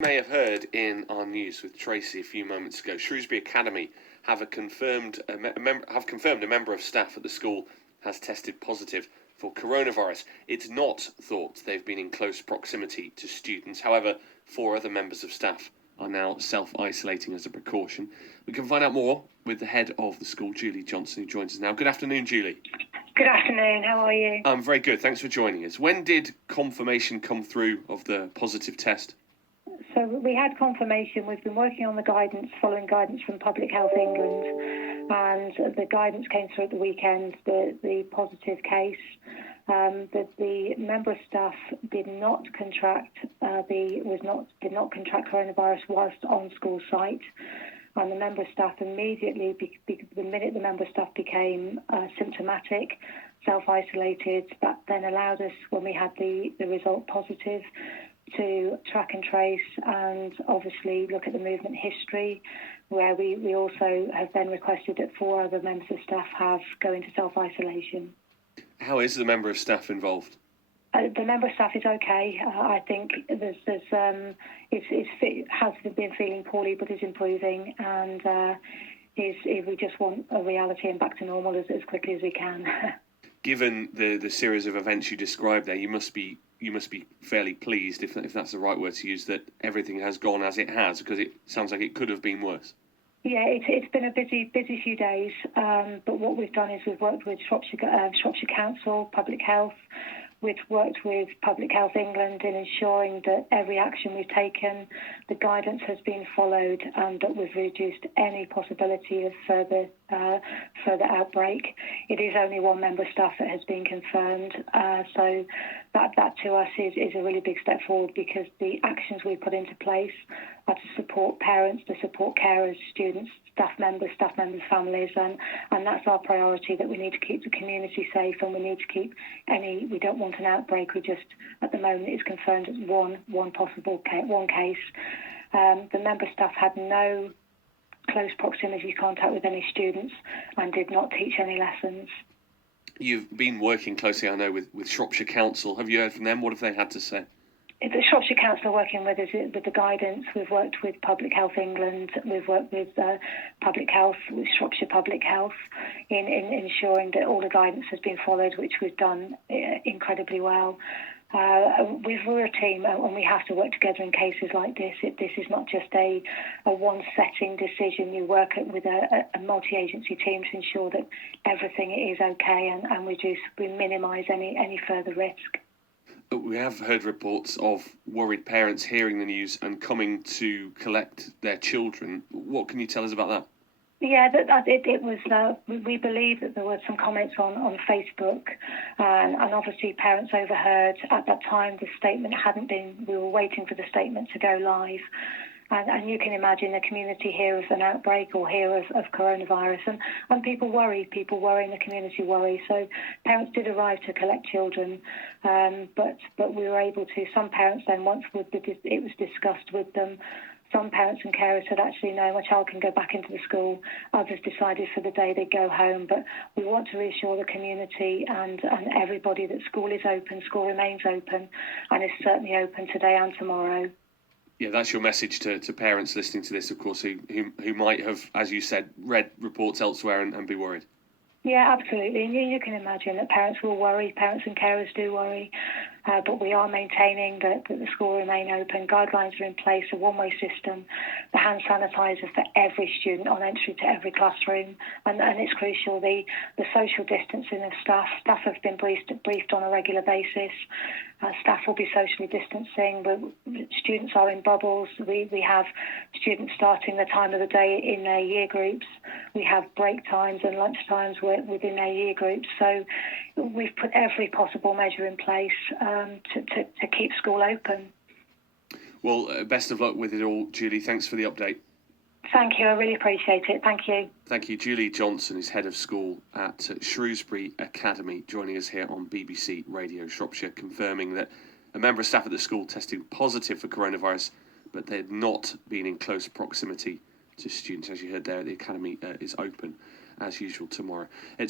You may have heard in our news with Tracy a few moments ago, Shrewsbury Academy have confirmed a member of staff at the school has tested positive for coronavirus. It's not thought they've been in close proximity to students. However, 4 other members of staff are now self-isolating as a precaution. We can find out more with the head of the school, Julie Johnson, who joins us now. Good afternoon, Julie. Good afternoon, how are you? I'm very good, thanks for joining us. When did confirmation come through of the positive test? So we had confirmation. We've been working on the guidance, following guidance from Public Health England, and the guidance came through at the weekend, the positive case, that the member of staff did not contract coronavirus whilst on school site, and the member of staff immediately, the minute the member of staff became symptomatic, self-isolated. That then allowed us, when we had the result positive, to track and trace and obviously look at the movement history, where we also have then requested that 4 other members of staff have go into self-isolation. How is the member of staff involved? The member of staff is okay. I think it has been feeling poorly, but is improving, and we just want a reality and back to normal as quickly as we can. Given the series of events you described there, you must be fairly pleased, if that's the right word to use, that everything has gone as it has, because it sounds like it could have been worse. Yeah, it's been a busy few days, but what we've done is we've worked with Shrewsbury Council, Public Health. We've worked with Public Health England in ensuring that every action we've taken, the guidance has been followed, and that we've reduced any possibility of further outbreak. It is only 1 member of staff that has been confirmed, so that to us is a really big step forward, because the actions we put into place are to support parents, to support carers, students, staff members, families, and that's our priority, that we need to keep the community safe, and we need to keep we don't want an outbreak. We just, at the moment, it's confirmed as one possible case. The member staff had no close proximity contact with any students and did not teach any lessons. You've been working closely, I know, with Shrewsbury Council. Have you heard from them? What have they had to say? The Shrewsbury Council are working with us with the guidance. We've worked with Public Health England. We've worked with Public Health, with Shropshire Public Health, in ensuring that all the guidance has been followed, which we've done incredibly well. We're a team, and we have to work together in cases like this. This is not just a one-setting decision. You work with a multi-agency team to ensure that everything is okay, and we minimise any further risk. We have heard reports of worried parents hearing the news and coming to collect their children. What can you tell us about that? Yeah, it was. We believe that there were some comments on Facebook, and obviously parents overheard. At that time, the statement hadn't been. We were waiting for the statement to go live. And you can imagine the community hear of an outbreak or hear of coronavirus, and people worry, and the community worry. So parents did arrive to collect children, but we were able to. Some parents then, once it was discussed with them, some parents and carers said, actually, no, my child can go back into the school. Others decided for the day they'd go home. But we want to reassure the community and everybody that school is open, school remains open, and is certainly open today and tomorrow. Yeah, that's your message to parents listening to this, of course, who might have, as you said, read reports elsewhere and be worried. Yeah, absolutely. And you can imagine that parents will worry, parents and carers do worry, but we are maintaining that the school remain open. Guidelines are in place, a one-way system, the hand sanitizer for every student on entry to every classroom, and it's crucial. The social distancing of staff have been briefed on a regular basis. Staff will be socially distancing, but students are in bubbles. We have students starting the time of the day in their year groups. We have break times and lunch times within their year groups. So we've put every possible measure in place to keep school open. Well, best of luck with it all, Julie. Thanks for the update. Thank you. I really appreciate it. Thank you. Thank you. Julie Johnson is head of school at Shrewsbury Academy, joining us here on BBC Radio Shropshire, confirming that a member of staff at the school tested positive for coronavirus, but they had not been in close proximity to students. As you heard there, the academy is open as usual tomorrow. It's